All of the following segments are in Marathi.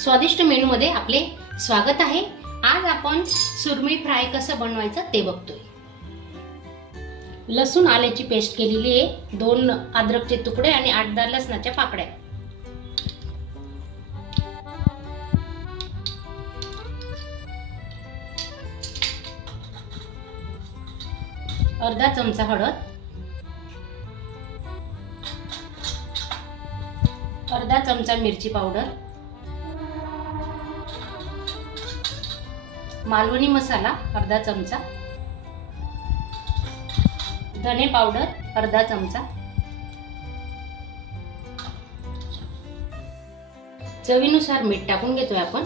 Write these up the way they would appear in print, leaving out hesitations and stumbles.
स्वादिष्ट मेनू मध्ये आपले स्वागत आहे। आज आपण सुरमई फ्राय कसं बनवायचं ते बघतोय। लसूण आल्याची पेस्ट केलेली आहे, 2 अद्रकचे तुकडे आणि 8-10 लसणाच्या पाकळ्या। अर्धा चमचा हळद, अर्धा चमचा मिरची पावडर, मालवणी मसाला अर्धा चमचा, धने पावडर अर्धा चमचा, चवीनुसार मीठ टाकून घेतोय आपण।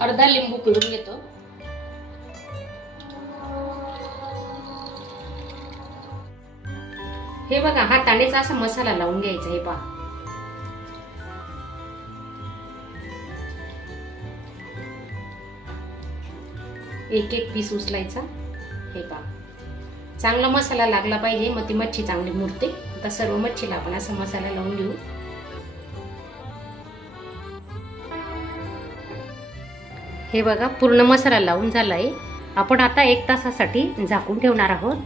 अर्धा लिंबू पिळून घेतो। हे बघा, हा तांडेचा असा मसाला लावून घ्यायचा। हे पहा, एक एक पीस उचलायचा। हे पहा, चांगला मसाला लागला पाहिजे, मग ती मच्छी चांगली मुरते। आता सर्व मच्छीला आपण असा मसाला लावून घेऊ। हे बघा, पूर्ण मसाला लावून झालाय। आपण आता 1 तासासाठी झाकून ठेवणार आहोत।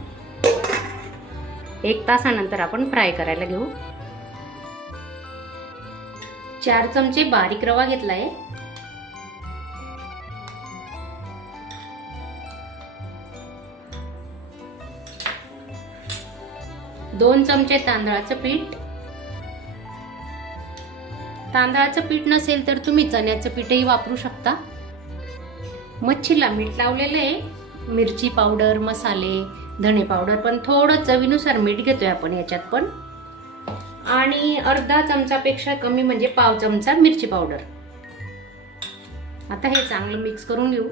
1 तासानंतर आपण फ्राय करायला घेऊ। 4 चमचे बारीक रवा घेतलाय, 2 चमचे तांदळाचं पीठ। तांदळाचं पीठ नसेल तर तुम्ही चण्याचं पीठही वापरू शकता। मच्छीला मीठ लावलेलं आहे, मिरची पावडर, मसाले, धने पावडर, पण थोडं चवीनुसार मीठ घेतोय आपण याच्यात पण। आणि अर्धा चमचापेक्षा कमी म्हणजे पाव चमचा मिरची पावडर। आता हे चांगलं मिक्स करून घेऊ।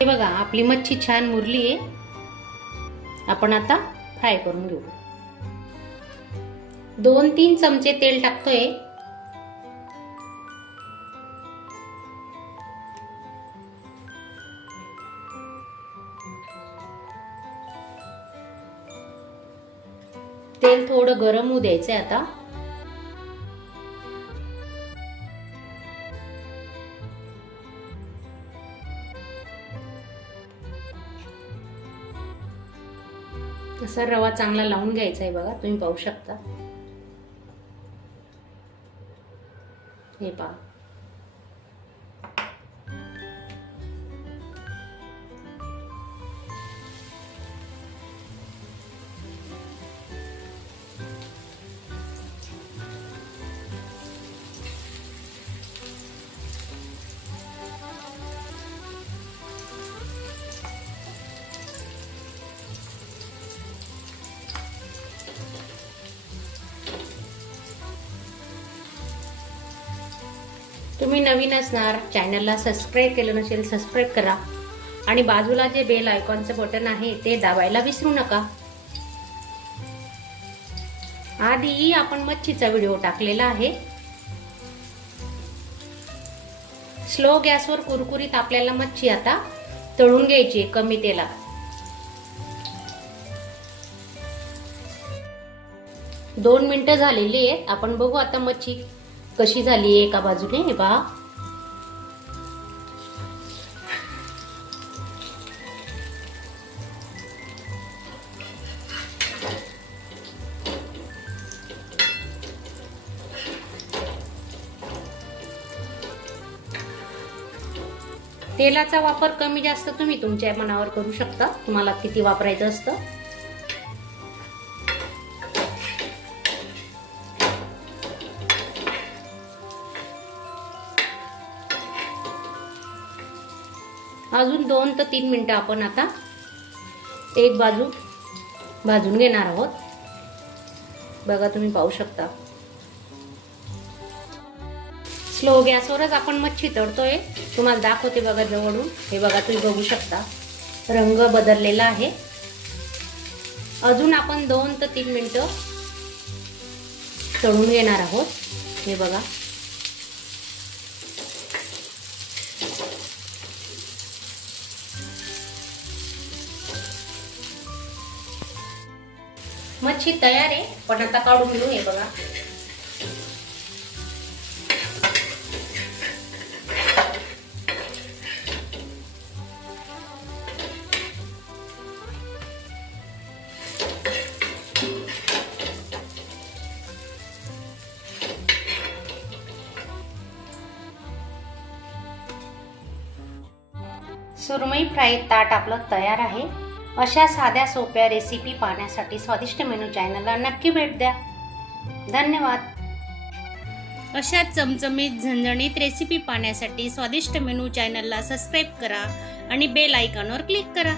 हे बघा, आपली मच्छी छान मुरली आहे। आपण आता फ्राय करून घेऊ। 2-3 चमचे तेल टाकतोय। तेल थोडं गरम होऊ द्यायचंय आता। असा रवा चांगला लावून घ्यायचा आहे बघा, तुम्ही पाहू शकता। हे पहा, तुम्ही नवीन असणार, चॅनलला सबस्क्राईब केलं नसेल सबस्क्राईब करा आणि बाजूला जे बेल आयकॉनचं बटन आहे ते दाबायला विसरू नका। आधी आपण मच्छीचा व्हिडिओ टाकलेला आहे। स्लो गॅसवर कुरकुरीत आपल्याला मच्छी आता तळून घ्यायची कमी तेलात। 2 मिनिटं झालेली आहेत। आपण बघू आता मच्छी कशी झाली आहे एका बाजूने। हे पहा, तेलाचा वापर कमी जास्त तुम्ही तुमच्या मनावर करू शकता, तुम्हाला किती वापरायचं असतं। अजून 2 ते 3 मिनिटं आपण आता एक बाजू भाजून घेणार आहोत। बघा, तुम्ही पाहू शकता। स्लो गॅसवरच आपण मच्छी तळतोय। तुम्हाला दाखवते बघा जवळून। हे बघा, तुम्ही बघू शकता रंग बदललेला आहे। अजून आपण 2 ते 3 मिनिटं तळून घेणार आहोत। हे बघा, मच्छी तयार आहे, पण आता काढून घेऊ. हे बघा, सुरमई फ्राय ताट आपलं तयार आहे. अशा साध्या सोप्या रेसिपी पाहण्यासाठी स्वादिष्ट मेनू चॅनलला नक्की भेट द्या. धन्यवाद. अशा चमचमीत झणझणीत रेसिपी पाहण्यासाठी स्वादिष्ट मेनू चॅनलला सबस्क्राईब करा आणि बेल आयकॉनवर क्लिक करा.